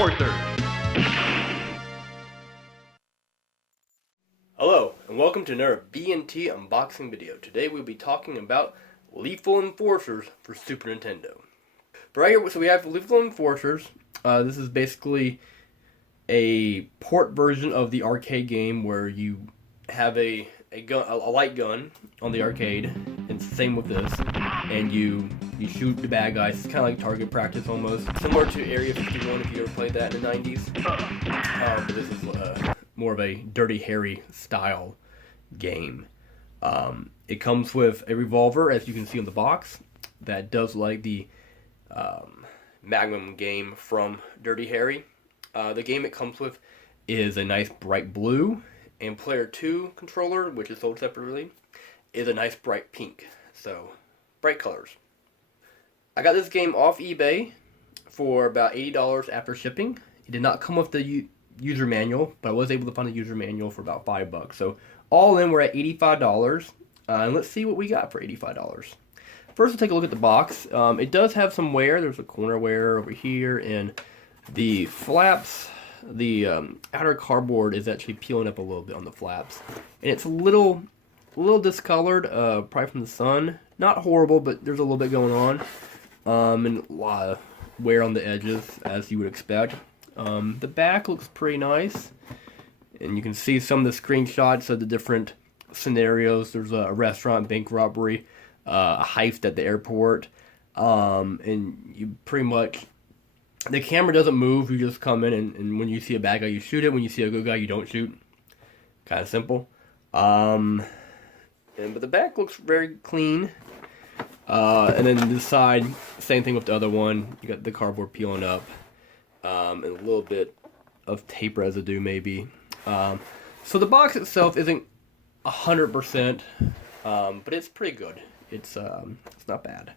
Enforcers. Hello, and welcome to another B&T unboxing video. Today we'll be talking about Lethal Enforcers for Super Nintendo. But right here, so we have Lethal Enforcers. This is basically a port version of the arcade game where you have a light gun on the arcade, and same with this, and you shoot the bad guys. It's kind of like target practice almost, similar to Area 51 if you ever played that in the 90s. But this is more of a Dirty Harry style game. It comes with a revolver, as you can see on the box, that does like the Magnum game from Dirty Harry. The game it comes with is a nice bright blue, and Player 2 controller, which is sold separately, is a nice bright pink. So, bright colors. I got this game off eBay for about $80 after shipping. It did not come with the user manual, but I was able to find the user manual for about $5. So, all in, we're at $85. And let's see what we got for $85. First, we'll take a look at the box. It does have some wear. There's a corner wear over here, and the flaps, the outer cardboard is actually peeling up a little bit on the flaps, and it's a little discolored, probably from the sun. Not horrible, but there's a little bit going on, and a lot of wear on the edges, as you would expect. The back looks pretty nice, and you can see some of the screenshots of the different scenarios. There's a restaurant, bank robbery, a heist at the airport, and you pretty much, the camera doesn't move. You just come in, and when you see a bad guy, you shoot it. When you see a good guy, you don't shoot. Kind of simple. But the back looks very clean. And then this side, same thing with the other one. You got the cardboard peeling up, and a little bit of tape residue maybe. So the box itself isn't 100%, but it's pretty good. It's not bad.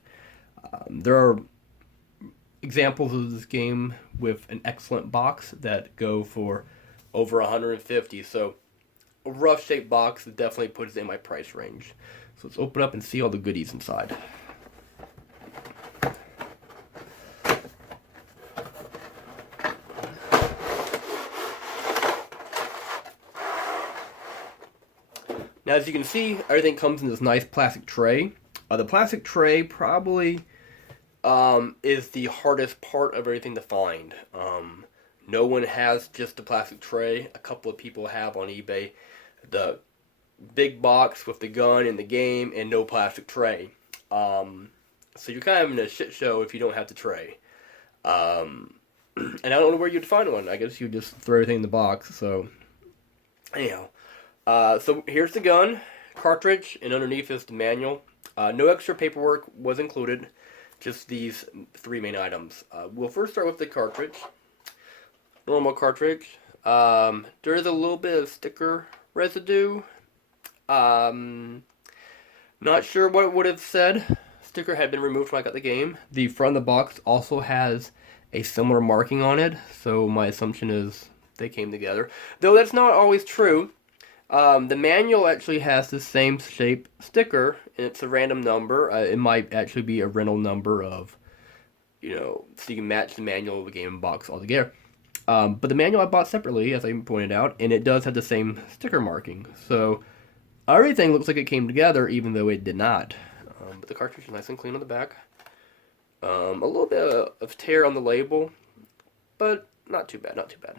There are examples of this game with an excellent box that go for over $150. So a rough shaped box that definitely puts it in my price range. So let's open up and see all the goodies inside. Now, as you can see, everything comes in this nice plastic tray. The plastic tray probably is the hardest part of everything to find. No one has just the plastic tray. A couple of people have on eBay the big box with the gun and the game and no plastic tray. So you're kind of in a shit show if you don't have the tray. And I don't know where you'd find one. I guess you just throw everything in the box. So anyhow, so here's the gun, cartridge, and underneath is the manual. No extra paperwork was included. Just these three main items. We'll first start with the cartridge. Normal cartridge. There is a little bit of sticker residue. Not sure what it would have said. Sticker had been removed when I got the game. The front of the box also has a similar marking on it, so my assumption is they came together. Though that's not always true. The manual actually has the same shape sticker, and it's a random number. It might actually be a rental number of, so you can match the manual of the game box altogether. But the manual I bought separately, as I pointed out, and it does have the same sticker marking. So everything looks like it came together, even though it did not. But the cartridge is nice and clean on the back. A little bit of tear on the label, but not too bad, not too bad.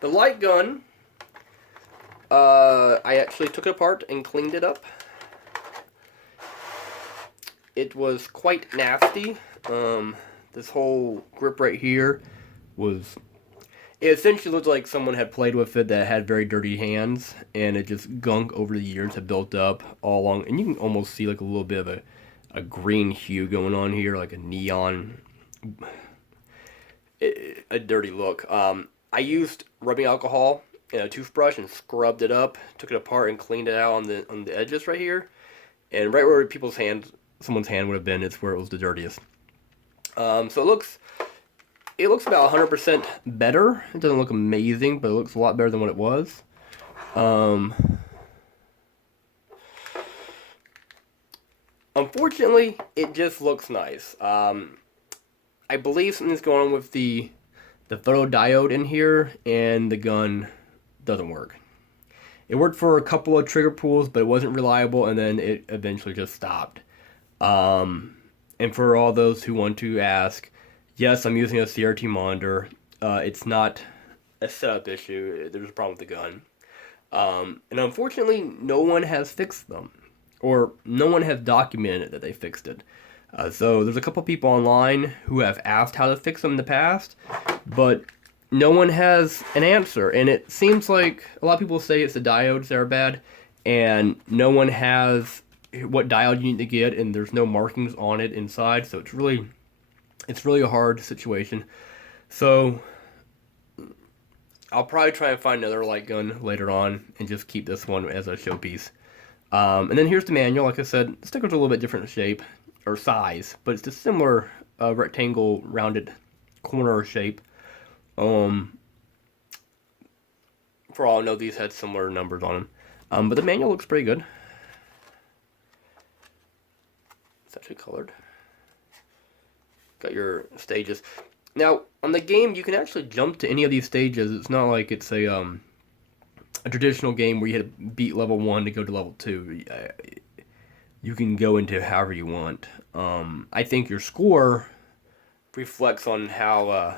The light gun, I actually took it apart and cleaned it up. It was quite nasty. This whole grip right here it essentially looked like someone had played with it that had very dirty hands, and it just gunk over the years had built up all along, and you can almost see like a little bit of a green hue going on here, like a neon, a dirty look. I used rubbing alcohol and a toothbrush and scrubbed it up, took it apart and cleaned it out on the edges right here, and right where someone's hand would have been, it's where it was the dirtiest. So it looks about 100% better. It doesn't look amazing, but it looks a lot better than what it was. Unfortunately, it just looks nice. I believe something's going on with the photodiode in here, and the gun doesn't work. It worked for a couple of trigger pulls, but it wasn't reliable, and then it eventually just stopped. And for all those who want to ask, yes, I'm using a CRT monitor. It's not a setup issue. There's a problem with the gun. And unfortunately, no one has fixed them, or no one has documented that they fixed it. So there's a couple people online who have asked how to fix them in the past, but no one has an answer. And it seems like a lot of people say it's the diodes that are bad, and no one has what diode you need to get, and there's no markings on it inside. So it's really a hard situation. So I'll probably try and find another light gun later on and just keep this one as a showpiece. And then here's the manual. Like I said, the sticker's a little bit different shape or size, but it's a similar rectangle rounded corner shape. For all I know, these had similar numbers on them. But the manual looks pretty good. It's actually colored. Got your stages. Now, on the game, you can actually jump to any of these stages. It's not like it's a traditional game where you had to beat level 1 to go to level 2. You can go into however you want. I think your score reflects on how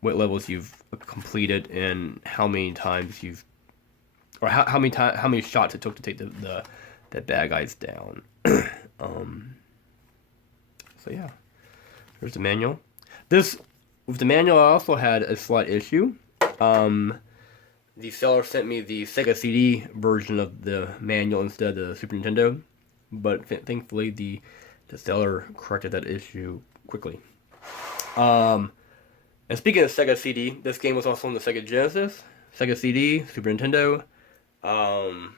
what levels you've completed and how many times you've, or how many shots it took to take the bad guys down. So yeah, there's the manual. With the manual, I also had a slight issue. The seller sent me the Sega CD version of the manual instead of the Super Nintendo, but thankfully the seller corrected that issue quickly. And speaking of Sega CD, this game was also on the Sega Genesis, Sega CD, Super Nintendo. I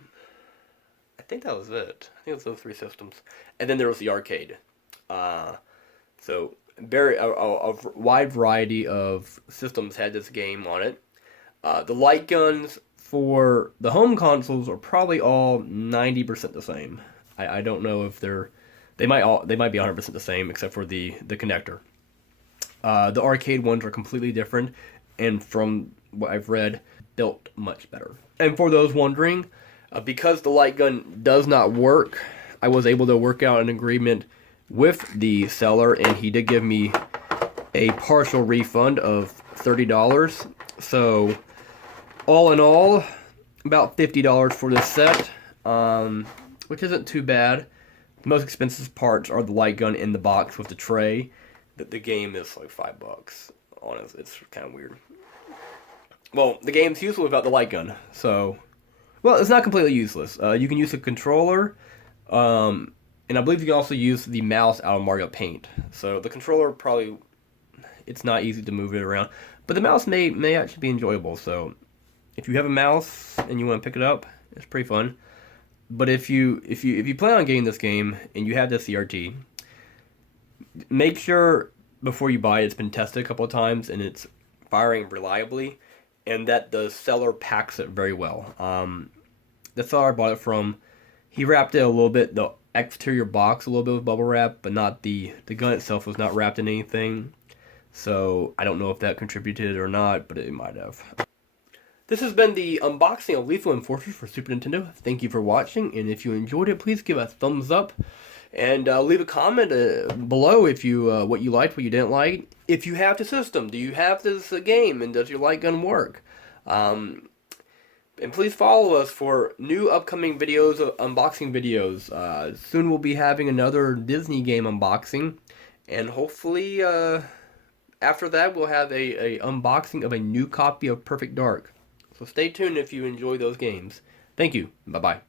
think that was it. I think it was those 3 systems. And then there was the arcade. So a wide variety of systems had this game on it. The light guns for the home consoles are probably all 90% the same. I don't know if they might be 100% the same except for the connector. The arcade ones are completely different, and from what I've read, built much better. And for those wondering, because the light gun does not work, I was able to work out an agreement with the seller, and he did give me a partial refund of $30. So all in all, about $50 for this set, which isn't too bad. The most expensive parts are the light gun in the box with the tray. The game is like $5. Honestly, it's kind of weird. Well, the game's useless without the light gun, so, well, it's not completely useless. You can use a controller, and I believe you can also use the mouse out of Mario Paint. So the controller probably, it's not easy to move it around, but the mouse may actually be enjoyable. So if you have a mouse and you want to pick it up, it's pretty fun. But if you plan on getting this game and you have the CRT, make sure before you buy it, it's been tested a couple of times and it's firing reliably, and that the seller packs it very well. The seller I bought it from, he wrapped it a little bit, the exterior box a little bit with bubble wrap, but not the gun itself was not wrapped in anything. So I don't know if that contributed or not, but it might have. This has been the unboxing of Lethal Enforcers for Super Nintendo. Thank you for watching, and if you enjoyed it, please give a thumbs up. And leave a comment below if you what you liked, what you didn't like. If you have the system, do you have this game, and does your light gun work? And please follow us for new upcoming videos, unboxing videos. Soon we'll be having another Disney game unboxing, and hopefully after that we'll have a unboxing of a new copy of Perfect Dark. So stay tuned if you enjoy those games. Thank you. Bye-bye.